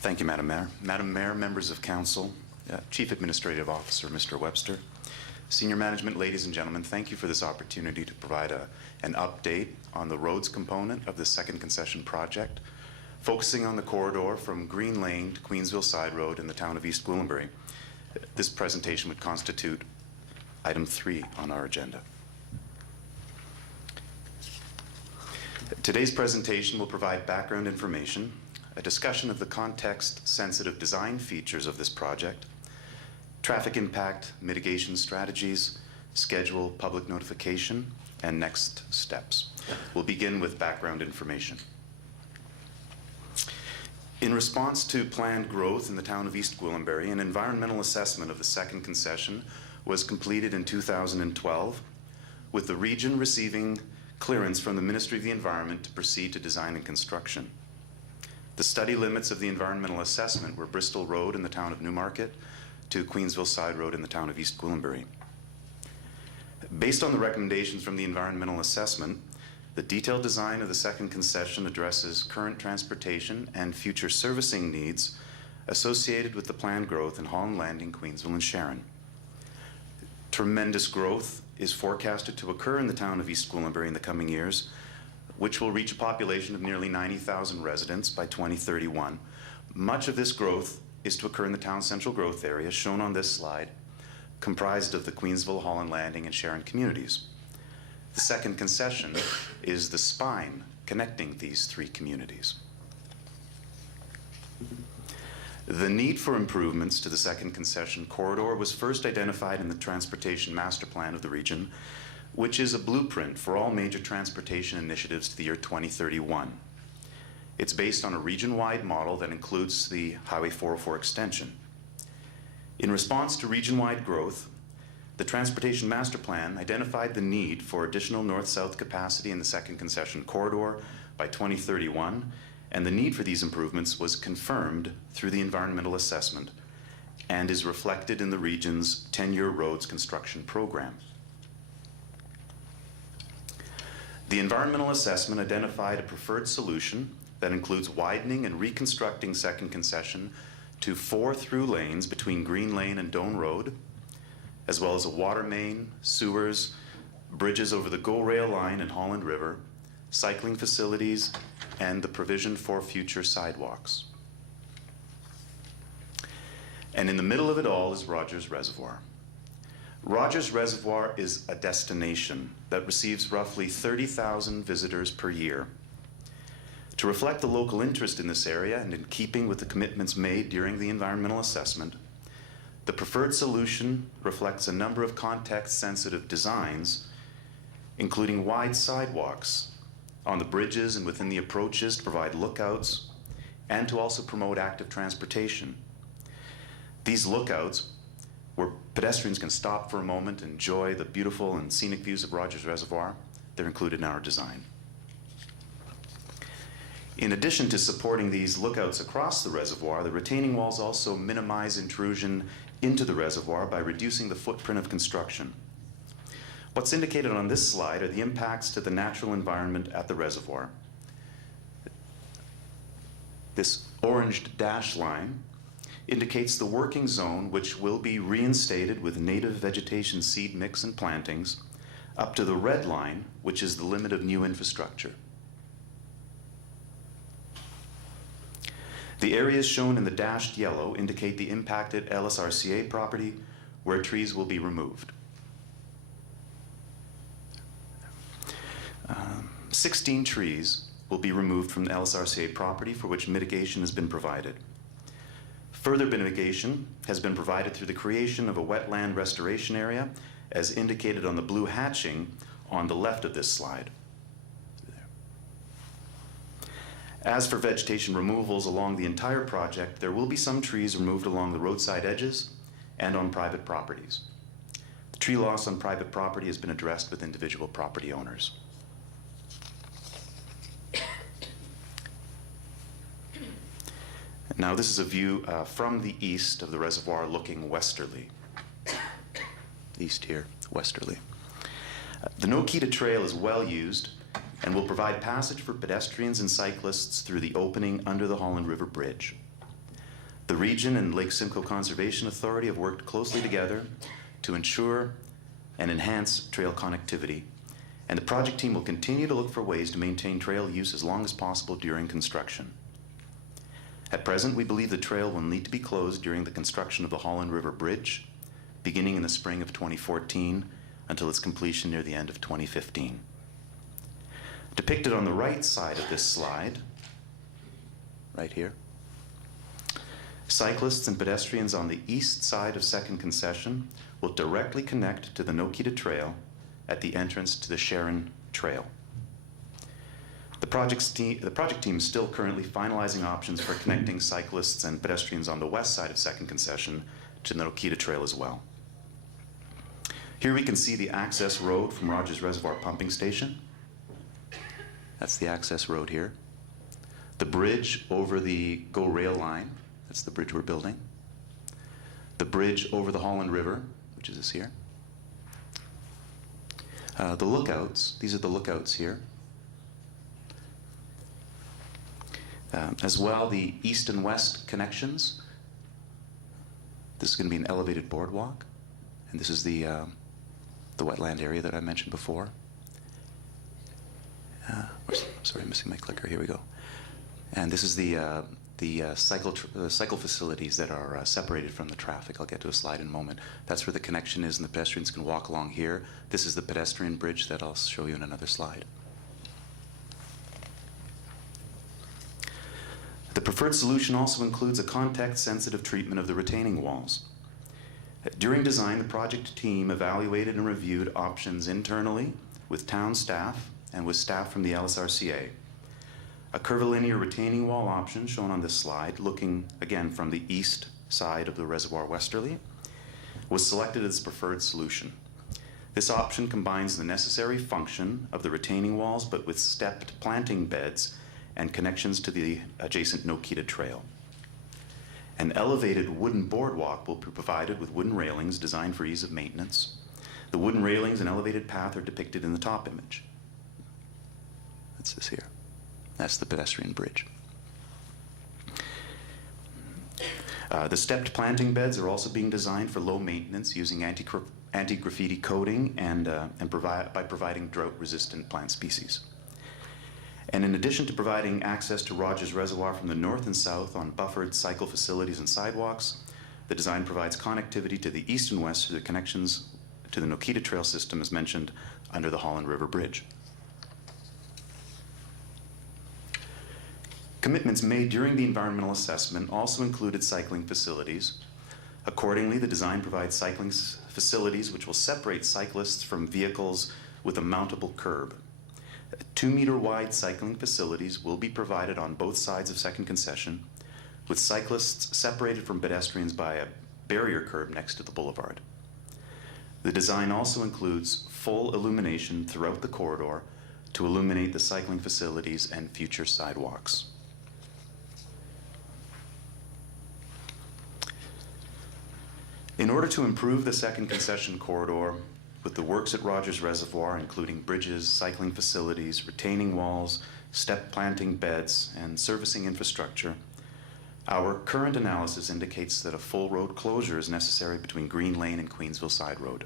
Thank you, Madam Mayor. Madam Mayor, members of council, Chief Administrative Officer, Mr. Webster, senior management, ladies and gentlemen, thank you for this opportunity to provide an update on the roads component of the second concession project, focusing on the corridor from Green Lane to Queensville Side Road in the town of East Gwillimbury. This presentation would constitute item 3 on our agenda. Today's presentation will provide background information, a discussion of the context-sensitive design features of this project, traffic impact mitigation strategies, schedule, public notification, and next steps. We'll begin with background information. In response to planned growth in the town of East Gwillimbury, an environmental assessment of the second concession was completed in 2012, with the region receiving clearance from the Ministry of the Environment to proceed to design and construction. The study limits of the environmental assessment were Bristol Road in the town of Newmarket to Queensville Side Road in the town of East Gwillimbury. Based on the recommendations from the environmental assessment, the detailed design of the second concession addresses current transportation and future servicing needs associated with the planned growth in Holland Landing, Queensville, and Sharon. Tremendous growth is forecasted to occur in the town of East Gwillimbury in the coming years, which will reach a population of nearly 90,000 residents by 2031. Much of this growth is to occur in the town's central growth area, shown on this slide, comprised of the Queensville, Holland Landing, and Sharon communities. The second concession is the spine connecting these three communities. The need for improvements to the second concession corridor was first identified in the Transportation Master Plan of the region, which is a blueprint for all major transportation initiatives to the year 2031. It's based on a region-wide model that includes the Highway 404 extension. In response to region-wide growth, the Transportation Master Plan identified the need for additional north-south capacity in the second concession corridor by 2031, and the need for these improvements was confirmed through the environmental assessment and is reflected in the region's 10-year roads construction program. The environmental assessment identified a preferred solution that includes widening and reconstructing second concession to 4 through lanes between Green Lane and Doan Road, as well as a water main, sewers, bridges over the GO Rail line and Holland River, cycling facilities, and the provision for future sidewalks. And in the middle of it all is Rogers Reservoir. Rogers Reservoir is a destination that receives roughly 30,000 visitors per year. To reflect the local interest in this area and in keeping with the commitments made during the environmental assessment, the preferred solution reflects a number of context-sensitive designs, including wide sidewalks on the bridges and within the approaches to provide lookouts and to also promote active transportation. These lookouts, where pedestrians can stop for a moment and enjoy the beautiful and scenic views of Rogers Reservoir, they're included in our design. In addition to supporting these lookouts across the reservoir, the retaining walls also minimize intrusion into the reservoir by reducing the footprint of construction. What's indicated on this slide are the impacts to the natural environment at the reservoir. This orange dash line indicates the working zone, which will be reinstated with native vegetation seed mix and plantings, up to the red line, which is the limit of new infrastructure. The areas shown in the dashed yellow indicate the impacted LSRCA property where trees will be removed. 16 trees will be removed from the LSRCA property for which mitigation has been provided. Further mitigation has been provided through the creation of a wetland restoration area, as indicated on the blue hatching on the left of this slide. As for vegetation removals along the entire project, there will be some trees removed along the roadside edges and on private properties. The tree loss on private property has been addressed with individual property owners. Now this is a view from the east of the reservoir looking westerly. East here, westerly. The No-Kita Trail is well used and will provide passage for pedestrians and cyclists through the opening under the Holland River Bridge. The region and Lake Simcoe Conservation Authority have worked closely together to ensure and enhance trail connectivity, and the project team will continue to look for ways to maintain trail use as long as possible during construction. At present, we believe the trail will need to be closed during the construction of the Holland River Bridge, beginning in the spring of 2014 until its completion near the end of 2015. Depicted on the right side of this slide, right here, cyclists and pedestrians on the east side of Second Concession will directly connect to the Nokita Trail at the entrance to the Sharon Trail. The project team is still currently finalizing options for connecting cyclists and pedestrians on the west side of Second Concession to the Nokita Trail as well. Here we can see the access road from Rogers Reservoir Pumping Station. That's the access road here. The bridge over the GO rail line. That's the bridge we're building. The bridge over the Holland River, which is this here. The lookouts, these are the lookouts here. As well, the east and west connections. This is going to be an elevated boardwalk, and this is the wetland area that I mentioned before. Sorry, I'm missing my clicker. Here we go. And this is the cycle facilities that are separated from the traffic. I'll get to a slide in a moment. That's where the connection is, and the pedestrians can walk along here. This is the pedestrian bridge that I'll show you in another slide. The preferred solution also includes a context-sensitive treatment of the retaining walls. During design, the project team evaluated and reviewed options internally with town staff and with staff from the LSRCA. A curvilinear retaining wall option shown on this slide, looking again from the east side of the reservoir westerly, was selected as preferred solution. This option combines the necessary function of the retaining walls but with stepped planting beds and connections to the adjacent Nokita Trail. An elevated wooden boardwalk will be provided with wooden railings designed for ease of maintenance. The wooden railings and elevated path are depicted in the top image. That's this here. That's the pedestrian bridge. The stepped planting beds are also being designed for low maintenance using anti-graffiti coating and by providing drought-resistant plant species. And in addition to providing access to Rogers Reservoir from the north and south on buffered cycle facilities and sidewalks, the design provides connectivity to the east and west through the connections to the Nokita Trail system as mentioned under the Holland River Bridge. Commitments made during the environmental assessment also included cycling facilities. Accordingly, the design provides cycling facilities which will separate cyclists from vehicles with a mountable curb. 2-meter wide cycling facilities will be provided on both sides of Second Concession, with cyclists separated from pedestrians by a barrier curb next to the boulevard. The design also includes full illumination throughout the corridor to illuminate the cycling facilities and future sidewalks. In order to improve the Second Concession corridor, with the works at Rogers Reservoir, including bridges, cycling facilities, retaining walls, step planting beds, and servicing infrastructure, our current analysis indicates that a full road closure is necessary between Green Lane and Queensville Side Road.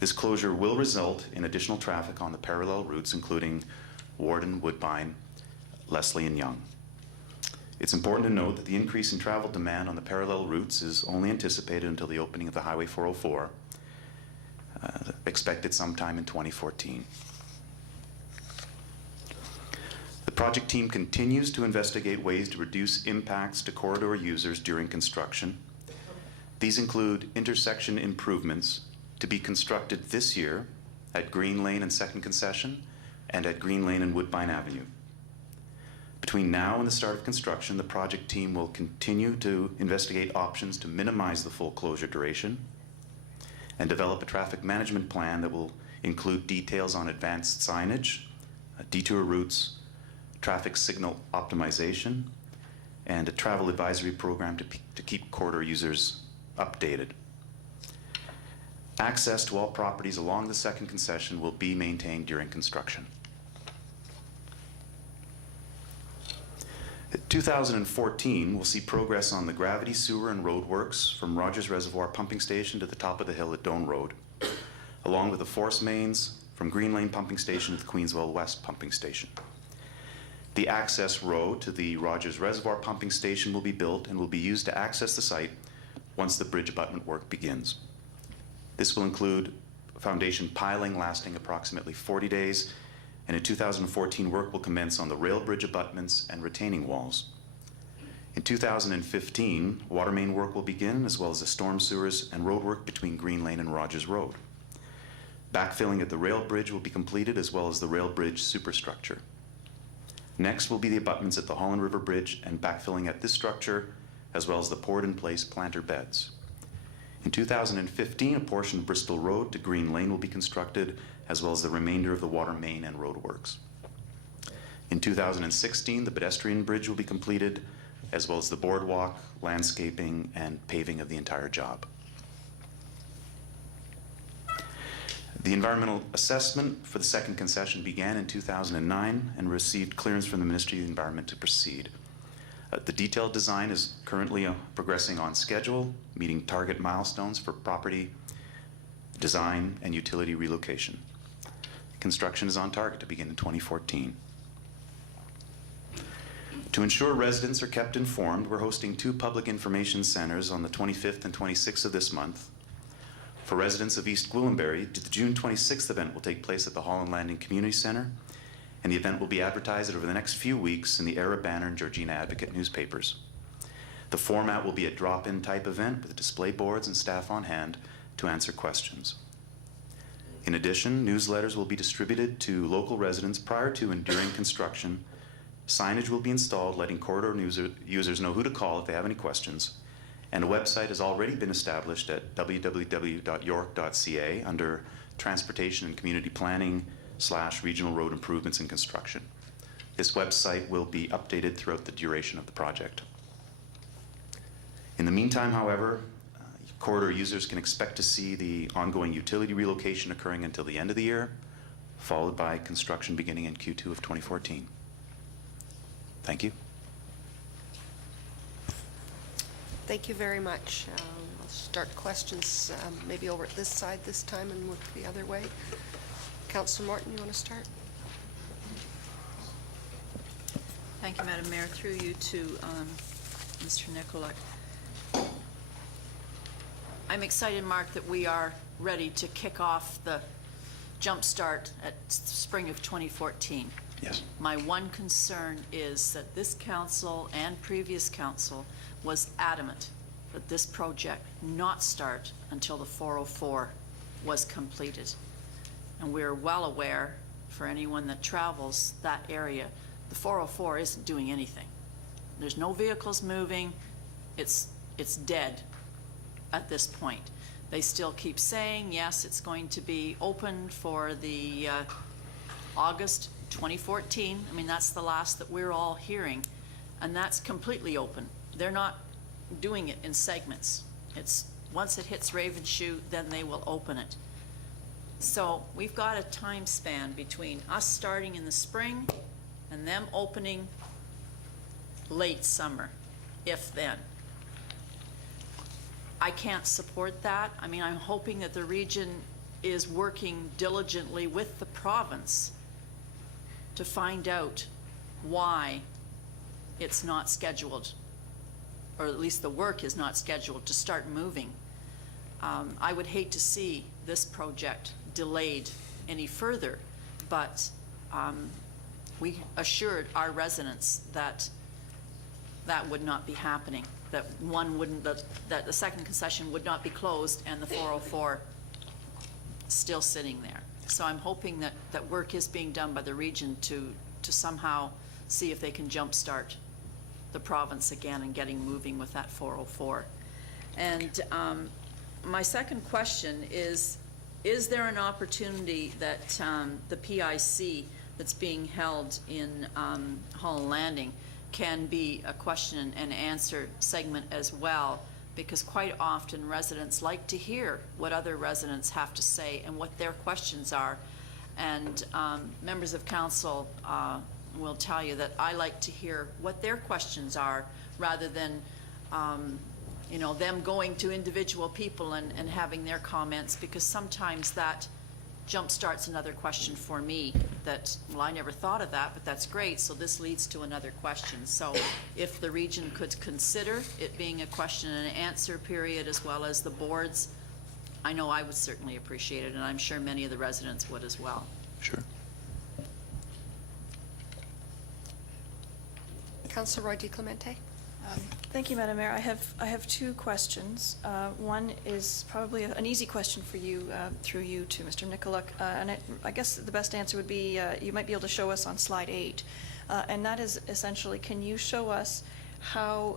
This closure will result in additional traffic on the parallel routes, including Warden, Woodbine, Leslie, and Yonge. It's important to note that the increase in travel demand on the parallel routes is only anticipated until the opening of the Highway 404, expected sometime in 2014. The project team continues to investigate ways to reduce impacts to corridor users during construction. These include intersection improvements to be constructed this year at Green Lane and Second Concession and at Green Lane and Woodbine Avenue. Between now and the start of construction, the project team will continue to investigate options to minimize the full closure duration and develop a traffic management plan that will include details on advanced signage, detour routes, traffic signal optimization, and a travel advisory program to keep corridor users updated. Access to all properties along the Second Concession will be maintained during construction. 2014 will see progress on the gravity, sewer, and road works from Rogers Reservoir Pumping Station to the top of the hill at Doan Road, along with the force mains from Green Lane Pumping Station to the Queenswell West Pumping Station. The access road to the Rogers Reservoir Pumping Station will be built and will be used to access the site once the bridge abutment work begins. This will include foundation piling lasting approximately 40 days, and in 2014 work will commence on the rail bridge abutments and retaining walls. In 2015, water main work will begin, as well as the storm sewers and road work between Green Lane and Rogers Road. Backfilling at the rail bridge will be completed, as well as the rail bridge superstructure. Next will be the abutments at the Holland River Bridge and backfilling at this structure, as well as the poured-in-place planter beds. In 2015, a portion of Bristol Road to Green Lane will be constructed, as well as the remainder of the water main and road works. In 2016, the pedestrian bridge will be completed, as well as the boardwalk, landscaping, and paving of the entire job. The environmental assessment for the second concession began in 2009 and received clearance from the Ministry of the Environment to proceed. The detailed design is currently progressing on schedule, meeting target milestones for property, design, and utility relocation. Construction is on target to begin in 2014. To ensure residents are kept informed, we're hosting 2 public information centers on the 25th and 26th of this month. For residents of East Gwillimbury, the June 26th event will take place at the Holland Landing Community Center, and the event will be advertised over the next few weeks in the Era Banner and Georgina Advocate newspapers. The format will be a drop-in type event with display boards and staff on hand to answer questions. In addition, newsletters will be distributed to local residents prior to and during construction. Signage will be installed letting corridor users know who to call if they have any questions, and a website has already been established at www.york.ca under Transportation and Community Planning / Regional Road Improvements and Construction. This website will be updated throughout the duration of the project. In the meantime, however, corridor users can expect to see the ongoing utility relocation occurring until the end of the year, followed by construction beginning in Q2 of 2014. Thank you. Thank you very much. I'll start questions maybe over at this side this time and work the other way. Councillor Morton, you want to start? Thank you, Madam Mayor. Through you to Mr. Nicolak. I'm excited, Mark, that we are ready to kick off the jumpstart at spring of 2014. Yes. My one concern is that this council and previous council was adamant that this project not start until the 404 was completed. And we're well aware, for anyone that travels that area, the 404 isn't doing anything. There's no vehicles moving. It's dead at this point. They still keep saying, yes, it's going to be open for the August 2014. I mean, that's the last that we're all hearing, and that's completely open. They're not doing it in segments. It's once it hits Ravenshoe, then they will open it. So we've got a time span between us starting in the spring and them opening late summer, if then. I can't support that. I mean, I'm hoping that the region is working diligently with the province to find out why it's not scheduled, or at least the work is not scheduled to start moving. I would hate to see this project delayed any further, but we assured our residents that that would not be happening, that that the second concession would not be closed and the 404 still sitting there. So I'm hoping that work is being done by the region to somehow see if they can jumpstart the province again and getting moving with that 404. And my second question is there an opportunity that the PIC that's being held in Holland Landing can be a question and answer segment as well? Because quite often residents like to hear what other residents have to say and what their questions are. And members of council will tell you that I like to hear what their questions are rather than, you know, them going to individual people and having their comments, because sometimes that jumpstarts another question for me that, well, I never thought of that, but that's great, so this leads to another question. So if the region could consider it being a question and answer period as well as the boards, I know I would certainly appreciate it, and I'm sure many of the residents would as well. Sure. Councillor Roy DiClemente? Thank you, Madam Mayor. I have two questions. One is probably an easy question for you, through you to Mr. Nicolak, and I guess the best answer would be you might be able to show us on slide 8, and that is essentially, can you show us how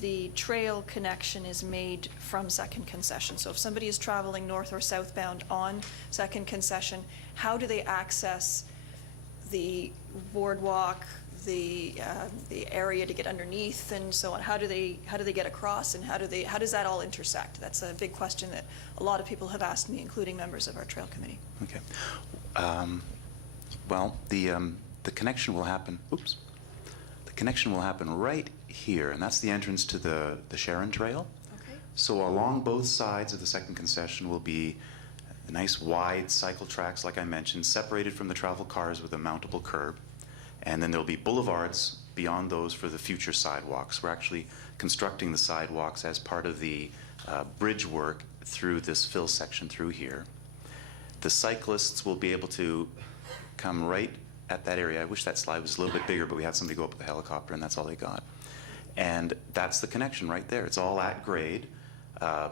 the trail connection is made from Second Concession? So if somebody is traveling north or southbound on Second Concession, how do they access the boardwalk, the area to get underneath and so on? How do they get across, and how does that all intersect? That's a big question that a lot of people have asked me, including members of our trail committee. Okay. Well, the connection will happen. Oops. The connection will happen right here, and that's the entrance to the Sharon Trail. Okay. So along both sides of the Second Concession will be nice wide cycle tracks, like I mentioned, separated from the travel cars with a mountable curb. And then there'll be boulevards beyond those for the future sidewalks. We're actually constructing the sidewalks as part of the bridge work through this fill section through here. The cyclists will be able to come right at that area. I wish that slide was a little bit bigger, but we had somebody go up with a helicopter, and that's all they got. And that's the connection right there. It's all at grade.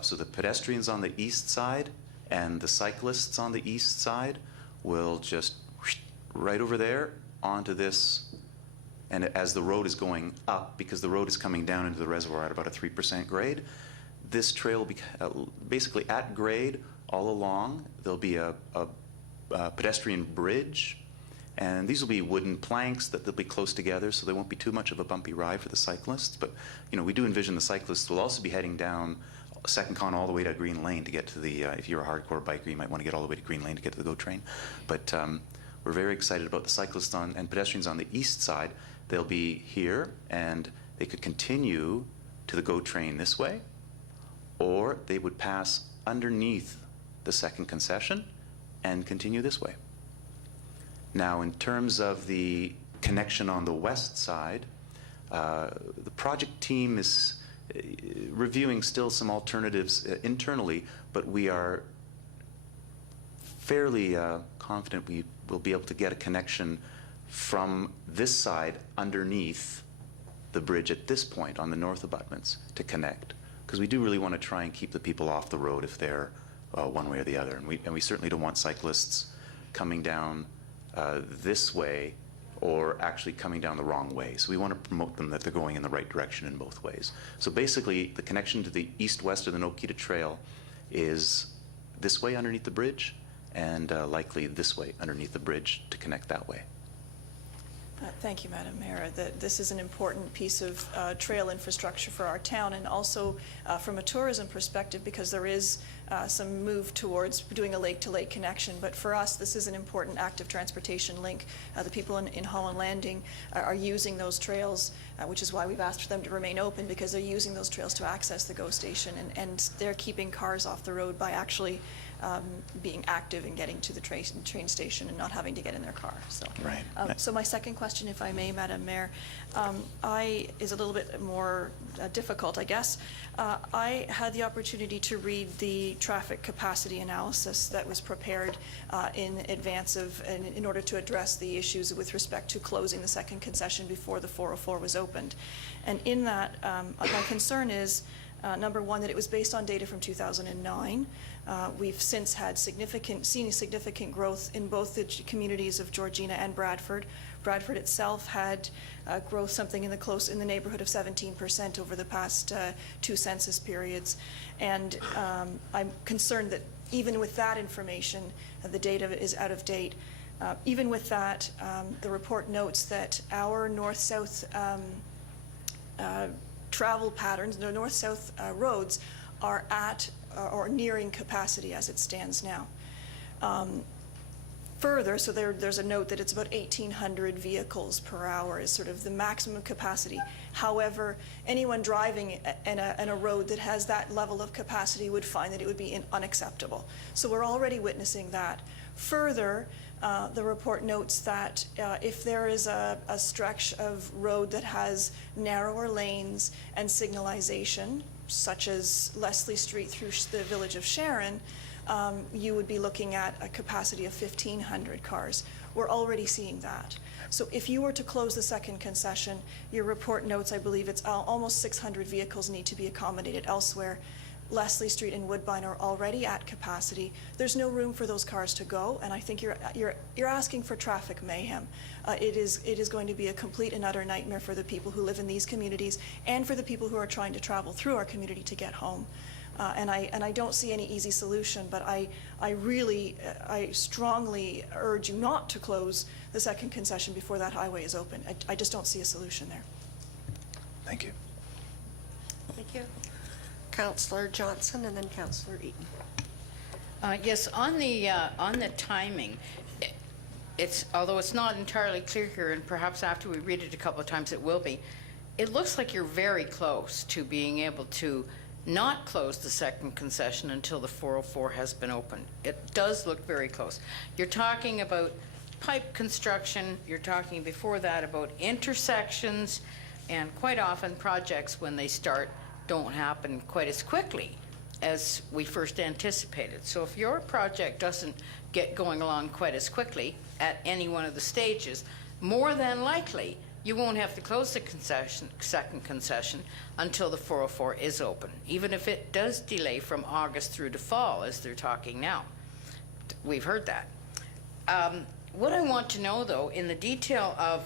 So the pedestrians on the east side and the cyclists on the east side will just right over there onto this, and as the road is going up, because the road is coming down into the reservoir at about a 3% grade, this trail will be basically at grade all along. There'll be a pedestrian bridge, and these will be wooden planks that they'll be close together, so there won't be too much of a bumpy ride for the cyclists. But you know, we do envision the cyclists will also be heading down Second Con all the way to Green Lane to get to the, if you're a hardcore biker, you might want to get all the way to Green Lane to get to the GO train. But we're very excited about the cyclists and pedestrians on the east side. They'll be here, and they could continue to the GO train this way, or they would pass underneath the Second Concession and continue this way. Now, in terms of the connection on the west side, the project team is reviewing still some alternatives internally, but we are fairly confident we will be able to get a connection from this side underneath the bridge at this point on the north abutments to connect, because we do really want to try and keep the people off the road if they're one way or the other, and we certainly don't want cyclists coming down this way or actually coming down the wrong way. So we want to promote them that they're going in the right direction in both ways. So basically the connection to the east-west of the Nokita Trail is this way underneath the bridge, and likely this way underneath the bridge to connect that way. Thank you, Madam Mayor. This is an important piece of trail infrastructure for our town, and also from a tourism perspective, because there is some move towards doing a lake-to-lake connection. But for us, this is an important active transportation link. The people in Holland Landing are using those trails, which is why we've asked for them to remain open, because they're using those trails to access the GO station, and they're keeping cars off the road by actually being active and getting to the train station and not having to get in their car. So, Right. So my second question, if I may, Madam Mayor, is a little bit more difficult, I guess. I had the opportunity to read the traffic capacity analysis that was prepared in advance of, in order to address the issues with respect to closing the Second Concession before the 404 was opened. And in that, my concern is, number one, that it was based on data from 2009. We've since had seen significant growth in both the communities of Georgina and Bradford. Bradford itself had growth something in the neighborhood of 17% over the past 2 census periods. And I'm concerned that even with that information, the data is out of date. Even with that, the report notes that our north-south travel patterns, the north-south roads, are at or nearing capacity as it stands now. Further, so there's a note that it's about 1,800 vehicles per hour is sort of the maximum capacity. However, anyone driving in a road that has that level of capacity would find that it would be unacceptable. So we're already witnessing that. Further, the report notes that if there is a stretch of road that has narrower lanes and signalization, such as Leslie Street through the village of Sharon, you would be looking at a capacity of 1,500 cars. We're already seeing that. So if you were to close the second concession, your report notes, I believe it's almost 600 vehicles need to be accommodated elsewhere. Leslie Street and Woodbine are already at capacity. There's no room for those cars to go, and I think you're asking for traffic mayhem. It is going to be a complete and utter nightmare for the people who live in these communities and for the people who are trying to travel through our community to get home. And I don't see any easy solution, but I strongly urge you not to close the second concession before that highway is open. I just don't see a solution there. Thank you. Thank you. Councillor Johnson and then Councillor Eaton. Yes, on the timing, although it's not entirely clear here, and perhaps after we read it a couple of times it will be, it looks like you're very close to being able to not close the second concession until the 404 has been opened. It does look very close. You're talking about pipe construction, you're talking before that about intersections, and quite often projects, when they start, don't happen quite as quickly as we first anticipated. So if your project doesn't get going along quite as quickly at any one of the stages, more than likely you won't have to close the second concession until the 404 is open, even if it does delay from August through to fall, as they're talking now. We've heard that. What I want to know, though, in the detail of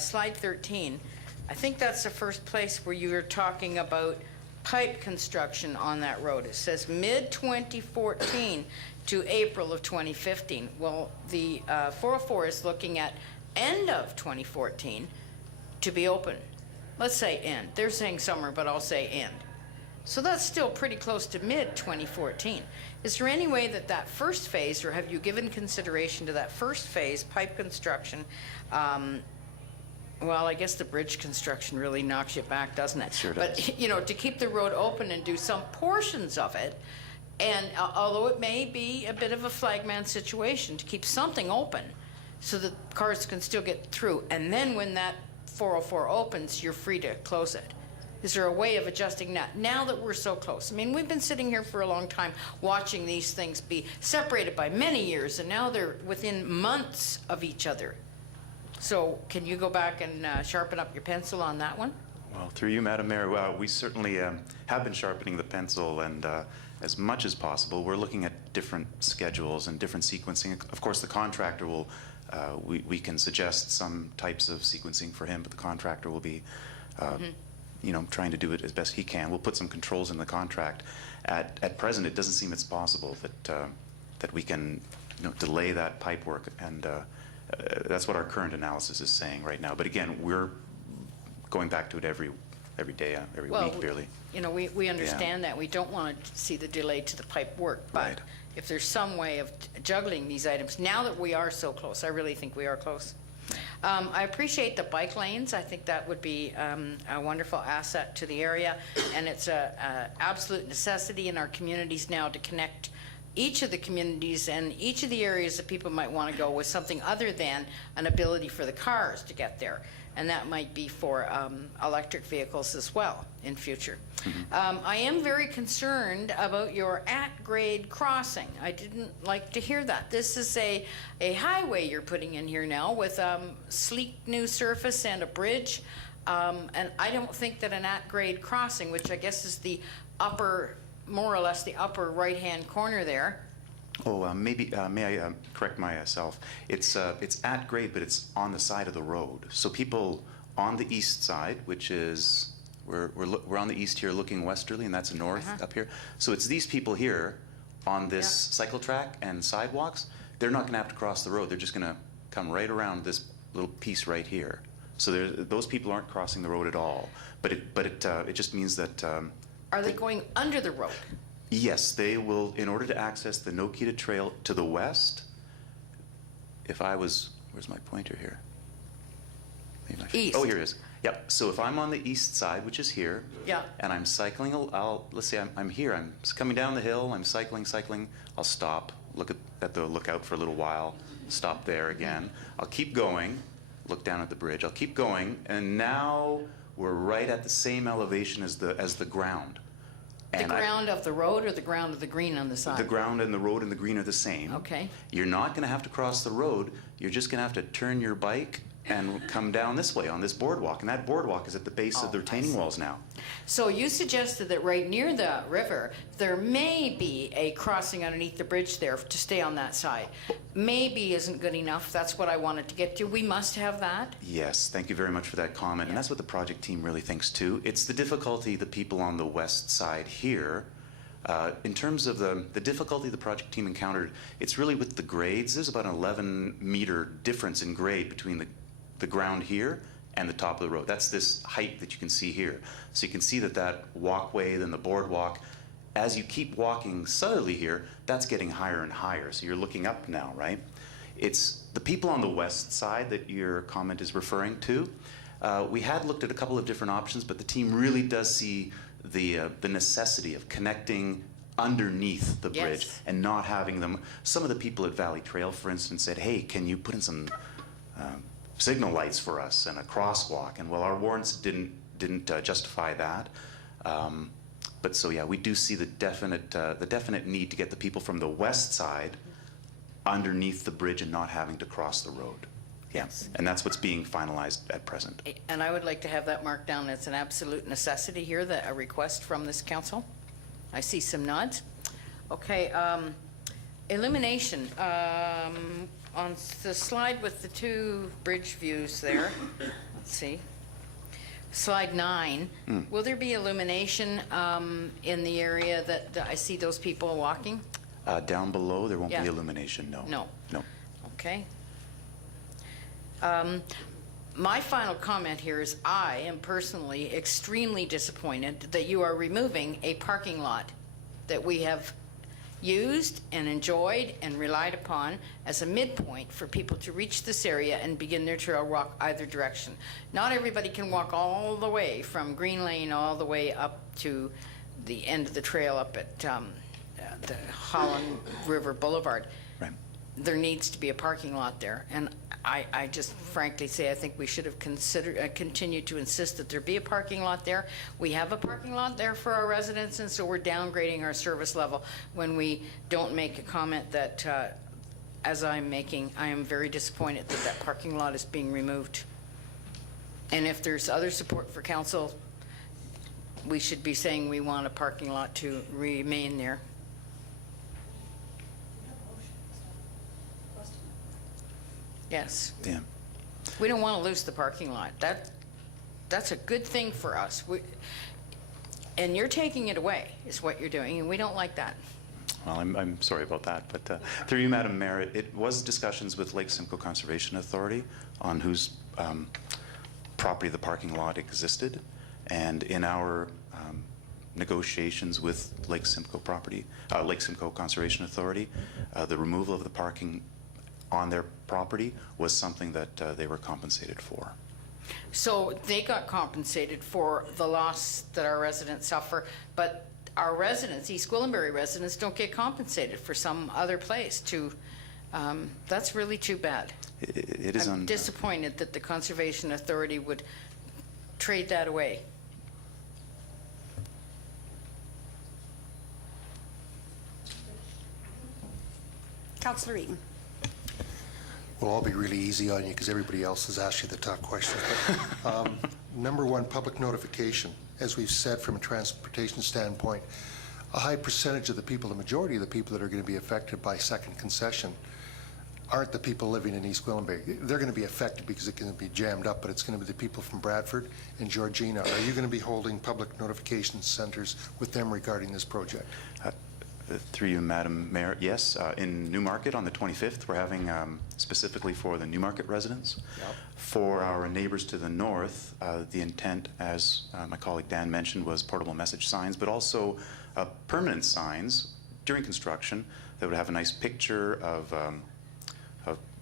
slide 13, I think that's the first place where you were talking about pipe construction on that road. It says mid-2014 to April of 2015. Well, the 404 is looking at end of 2014 to be open. Let's say end. They're saying summer, but I'll say end. So that's still pretty close to mid-2014. Is there any way that that first phase, or have you given consideration to that first phase, pipe construction? Well, I guess the bridge construction really knocks you back, doesn't it? Sure does. But, you know, to keep the road open and do some portions of it, and although it may be a bit of a flagman situation, to keep something open so that cars can still get through. And then when that 404 opens, you're free to close it. Is there a way of adjusting that now that we're so close? I mean, we've been sitting here for a long time watching these things be separated by many years, and now they're within months of each other. So can you go back and sharpen up your pencil on that one? Well, through you, Madam Mayor, we certainly have been sharpening the pencil, and as much as possible, we're looking at different schedules and different sequencing. Of course, the contractor will, we can suggest some types of sequencing for him, but the contractor will be, you know, trying to do it as best he can. We'll put some controls in the contract. At present, it doesn't seem it's possible that we can, you know, delay that pipe work, and that's what our current analysis is saying right now. But again, we're going back to it every day, every week, really. You know, we understand that. We don't want to see the delay to the pipe work. But Right. if there's some way of juggling these items, now that we are so close, I really think we are close. I appreciate the bike lanes. I think that would be a wonderful asset to the area. And it's a absolute necessity in our communities now to connect each of the communities and each of the areas that people might want to go with something other than an ability for the cars to get there. And that might be for electric vehicles as well in future. I am very concerned about your at-grade crossing. I didn't like to hear that. This is a highway you're putting in here now with sleek new surface and a bridge. And I don't think that an at-grade crossing, which I guess is the upper, more or less the upper right-hand corner there. Oh, maybe, may I correct myself? It's at grade, but it's on the side of the road. So people on the east side, which is, we're on the east here looking westerly, and that's north up here. So it's these people here on this cycle track and sidewalks. They're not going to have to cross the road. They're just going to come right around this little piece right here. So those people aren't crossing the road at all. But it just means that... Are they going under the road? Yes, they will, in order to access the Nokita Trail to the west, if I was, where's my pointer here? Maybe I should- East. Oh, here it is. Yep. So if I'm on the east side, which is here, Yeah. and I'm cycling, let's say I'm here, I'm coming down the hill, I'm cycling, I'll stop, look at the lookout for a little while, stop there again. I'll keep going, look down at the bridge, I'll keep going, and now we're right at the same elevation as the ground. The And ground of the road or the ground of the green on the side? the ground and the road and the green are the same. Okay. You're not going to have to cross the road. You're just going to have to turn your bike and come down this way on this boardwalk. And that boardwalk is at the base of the Oh, I retaining see. walls now. So you suggested that right near the river, there may be a crossing underneath the bridge there to stay on that side. Maybe isn't good enough. That's what I wanted to get to. We must have that. Yes, thank you very much for that comment. And that's what the project team really thinks too. It's the difficulty the people on the west side here, in terms of the difficulty the project team encountered, it's really with the grades. There's about an 11-meter difference in grade between the ground here and the top of the road. That's this height that you can see here. So you can see that walkway, then the boardwalk, as you keep walking southerly here, that's getting higher and higher. So you're looking up now, right? It's the people on the west side that your comment is referring to. We had looked at a couple of different options, but the team really does see the necessity of connecting underneath the bridge Yes. and not having them. Some of the people at Valley Trail, for instance, said, hey, can you put in some signal lights for us and a crosswalk? And well, our warrants didn't justify that. But so yeah, we do see the definite need to get the people from the west side underneath the bridge and not having to cross the road. Yes. And that's what's being finalized at present. And I would like to have that marked down as an absolute necessity here, a request from this council. I see some nods. Okay, illumination. On the slide with the two bridge views there, let's see. Slide 9, will there be illumination in the area that I see those people walking? Down below, there won't Yeah. be illumination, no. No. No. Okay. My final comment here is I am personally extremely disappointed that you are removing a parking lot that we have used and enjoyed and relied upon as a midpoint for people to reach this area and begin their trail walk either direction. Not everybody can walk all the way from Green Lane all the way up to the end of the trail up at the Holland River Boulevard. Right. There needs to be a parking lot there. And I just frankly say I think we should have continued to insist that there be a parking lot there. We have a parking lot there for our residents, and so we're downgrading our service level when we don't make a comment that, as I'm making, I am very disappointed that that parking lot is being removed. And if there's other support for council, we should be saying we want a parking lot to remain there. Yes. Yeah. We don't want to lose the parking lot. That's a good thing for us. And you're taking it away, is what you're doing, and we don't like that. Well, I'm sorry about that, but through you, Madam Mayor, it was discussions with Lake Simcoe Conservation Authority on whose property the parking lot existed, and in our negotiations with Lake Simcoe Conservation Authority, the removal of the parking on their property was something that they were compensated for. So they got compensated for the loss that our residents suffer, but our residents, East Gwillimbury residents, don't get compensated for some other place to, that's really too bad. It is I'm disappointed that the Conservation Authority would trade that away. Councillor Eaton. Well, I'll be really easy on you because everybody else has asked you the tough questions. But, number one, public notification. As we've said from a transportation standpoint, a high percentage of the people, the majority of the people that are going to be affected by second concession aren't the people living in East Gwillimbury. They're going to be affected because it's going to be jammed up, but it's going to be the people from Bradford and Georgina. Are you going to be holding public notification centers with them regarding this project? Through you, Madam Mayor, yes. In Newmarket on the 25th, we're having specifically for the Newmarket residents. Yep. For our neighbors to the north, the intent, as my colleague Dan mentioned, was portable message signs, but also permanent signs during construction that would have a nice picture of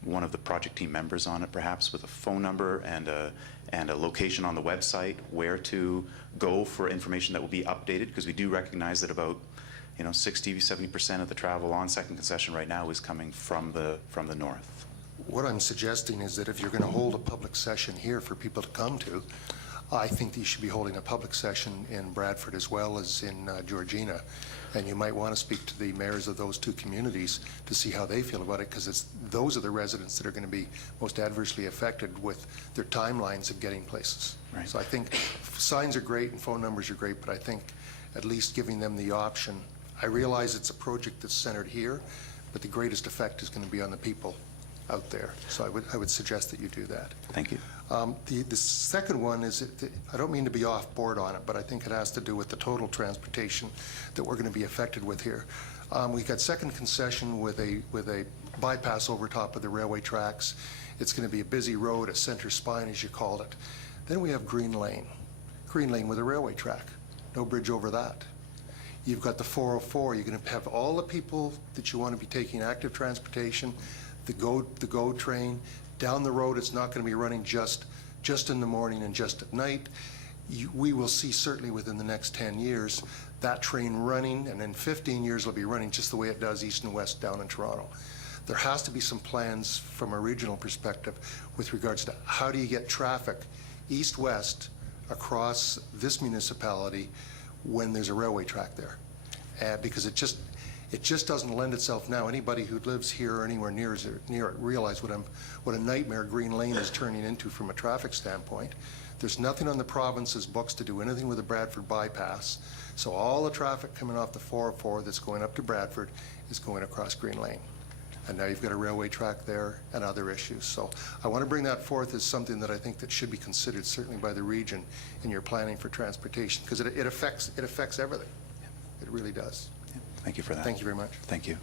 one of the project team members on it, perhaps with a phone number and a location on the website where to go for information that will be updated, because we do recognize that about 60-70% of the travel on Second Concession right now is coming from the north. What I'm suggesting is that if you're going to hold a public session here for people to come to, I think that you should be holding a public session in Bradford as well as in Georgina. And you might want to speak to the mayors of those two communities to see how they feel about it, because those are the residents that are going to be most adversely affected with their timelines of getting places. Right. So I think signs are great and phone numbers are great, but I think at least giving them the option. I realize it's a project that's centered here, but the greatest effect is going to be on the people out there. So I would suggest that you do that. Thank you. The second one is, I don't mean to be off board on it, but I think it has to do with the total transportation that we're going to be affected with here. We've got Second Concession with a bypass over top of the railway tracks. It's going to be a busy road, a center spine, as you called it. Then we have Green Lane with a railway track. No bridge over that. You've got the 404. You're going to have all the people that you want to be taking active transportation, the GO train. Down the road, it's not going to be running just in the morning and just at night. We will see certainly within the next 10 years that train running, and in 15 years it'll be running just the way it does east and west down in Toronto. There has to be some plans from a regional perspective with regards to how do you get traffic east-west across this municipality when there's a railway track there, because it just doesn't lend itself now. Anybody who lives here or anywhere near it realize what a nightmare Green Lane is turning into from a traffic standpoint. There's nothing on the province's books to do anything with the Bradford bypass, so all the traffic coming off the 404 that's going up to Bradford is going across Green Lane. And now you've got a railway track there and other issues. So I want to bring that forth as something that I think that should be considered certainly by the region in your planning for transportation, because it affects everything. It really does. Thank you for that. Thank you very much. Thank you.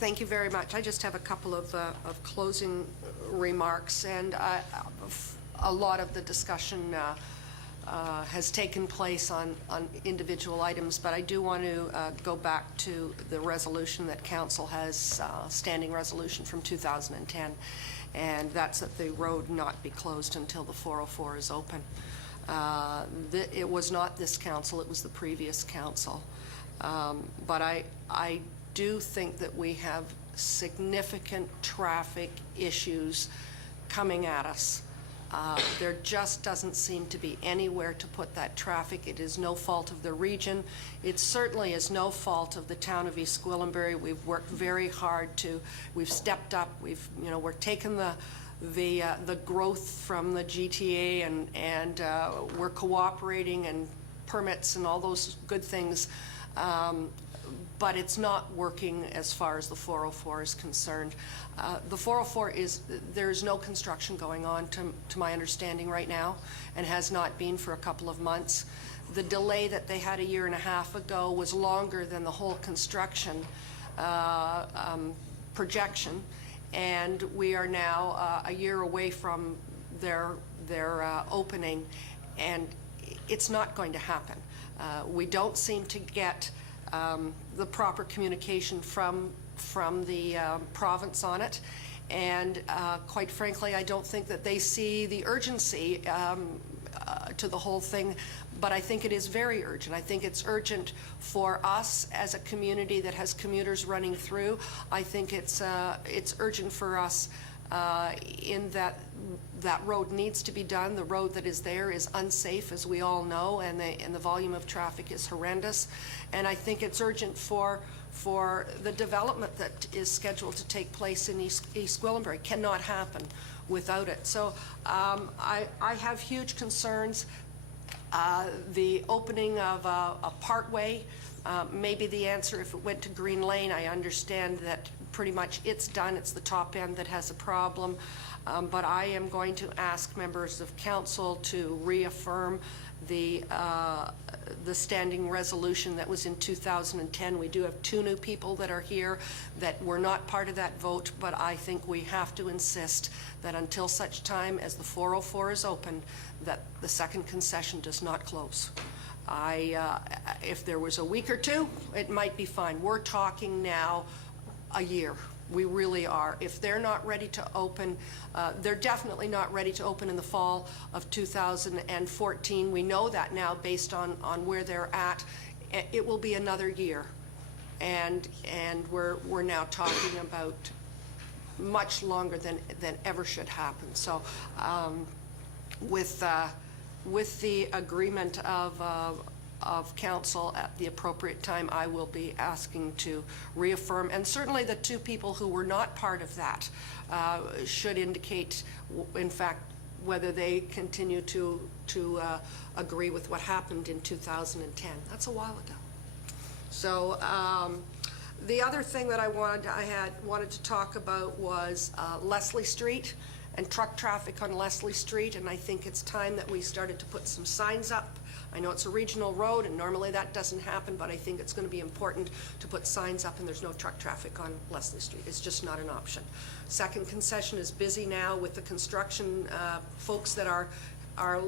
Thank you very much. I just have a couple of closing remarks, and a lot of the discussion has taken place on individual items, but I do want to go back to the resolution that Council has, standing resolution from 2010, and that's that the road not be closed until the 404 is open. It was not this council, it was the previous council. But I do think that we have significant traffic issues coming at us. There just doesn't seem to be anywhere to put that traffic. It is no fault of the region. It certainly is no fault of the town of East Gwillimbury. We've worked very hard we've stepped up. We're taking the growth from the GTA and we're cooperating and permits and all those good things. But it's not working as far as the 404 is concerned. The 404 there's no construction going on to my understanding right now, and has not been for a couple of months. The delay that they had a year and a half ago was longer than the whole construction projection, and we are now a year away from their opening, and it's not going to happen. We don't seem to get the proper communication from the province on it, and quite frankly, I don't think that they see the urgency to the whole thing, but I think it is very urgent. I think it's urgent for us as a community that has commuters running through. I think it's urgent for us in that road needs to be done. The road that is there is unsafe, as we all know, and the volume of traffic is horrendous. And I think it's urgent for the development that is scheduled to take place in East Gwillimbury. Cannot happen without it. So I have huge concerns. The opening of a partway may be the answer. If it went to Green Lane, I understand that pretty much it's done. It's the top end that has a problem. But I am going to ask members of council to reaffirm the standing resolution that was in 2010. We do have 2 new people that are here that were not part of that vote, but I think we have to insist that until such time as the 404 is open, that the Second Concession does not close. If there was a week or two, it might be fine. We're talking now a year. We really are. If they're not ready to open, they're definitely not ready to open in the fall of 2014. We know that now based on where they're at. It will be another year. And we're now talking about much longer than ever should happen. So with the agreement of council at the appropriate time, I will be asking to reaffirm, and certainly the two people who were not part of that should indicate, in fact, whether they continue to agree with what happened in 2010. That's a while ago. So the other thing that I wanted to talk about was Leslie Street and truck traffic on Leslie Street, and I think it's time that we started to put some signs up. I know it's a regional road, and normally that doesn't happen, but I think it's going to be important to put signs up, and there's no truck traffic on Leslie Street. It's just not an option. Second Concession is busy now with the construction folks that are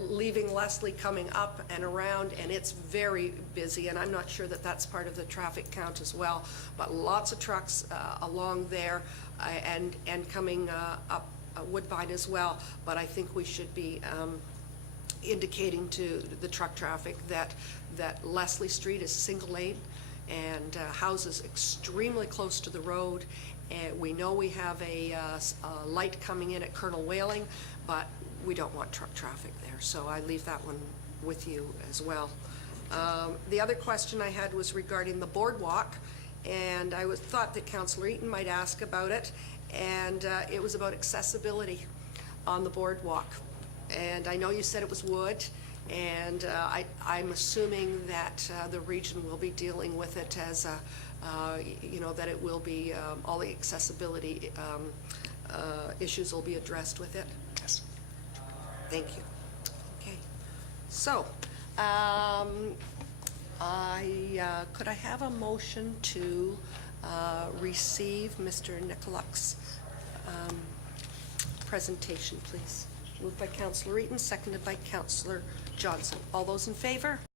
leaving Leslie, coming up and around, and it's very busy, and I'm not sure that that's part of the traffic count as well, but lots of trucks along there and coming up Woodbine as well. But I think we should be indicating to the truck traffic that Leslie Street is single lane and houses extremely close to the road. And we know we have a light coming in at Colonel Whaling, but we don't want truck traffic there. So I leave that one with you as well. The other question I had was regarding the boardwalk, and I thought that Councillor Eaton might ask about it, and it was about accessibility on the boardwalk. And I know you said it was wood, and I'm assuming that the region will be dealing with it as you know, that it will be all the accessibility issues will be addressed with it. Yes. Thank you. Okay. So, could I have a motion to receive Mr. Nicolak's presentation, please? Moved by Councillor Eaton, seconded by Councillor Johnson. All those in favor?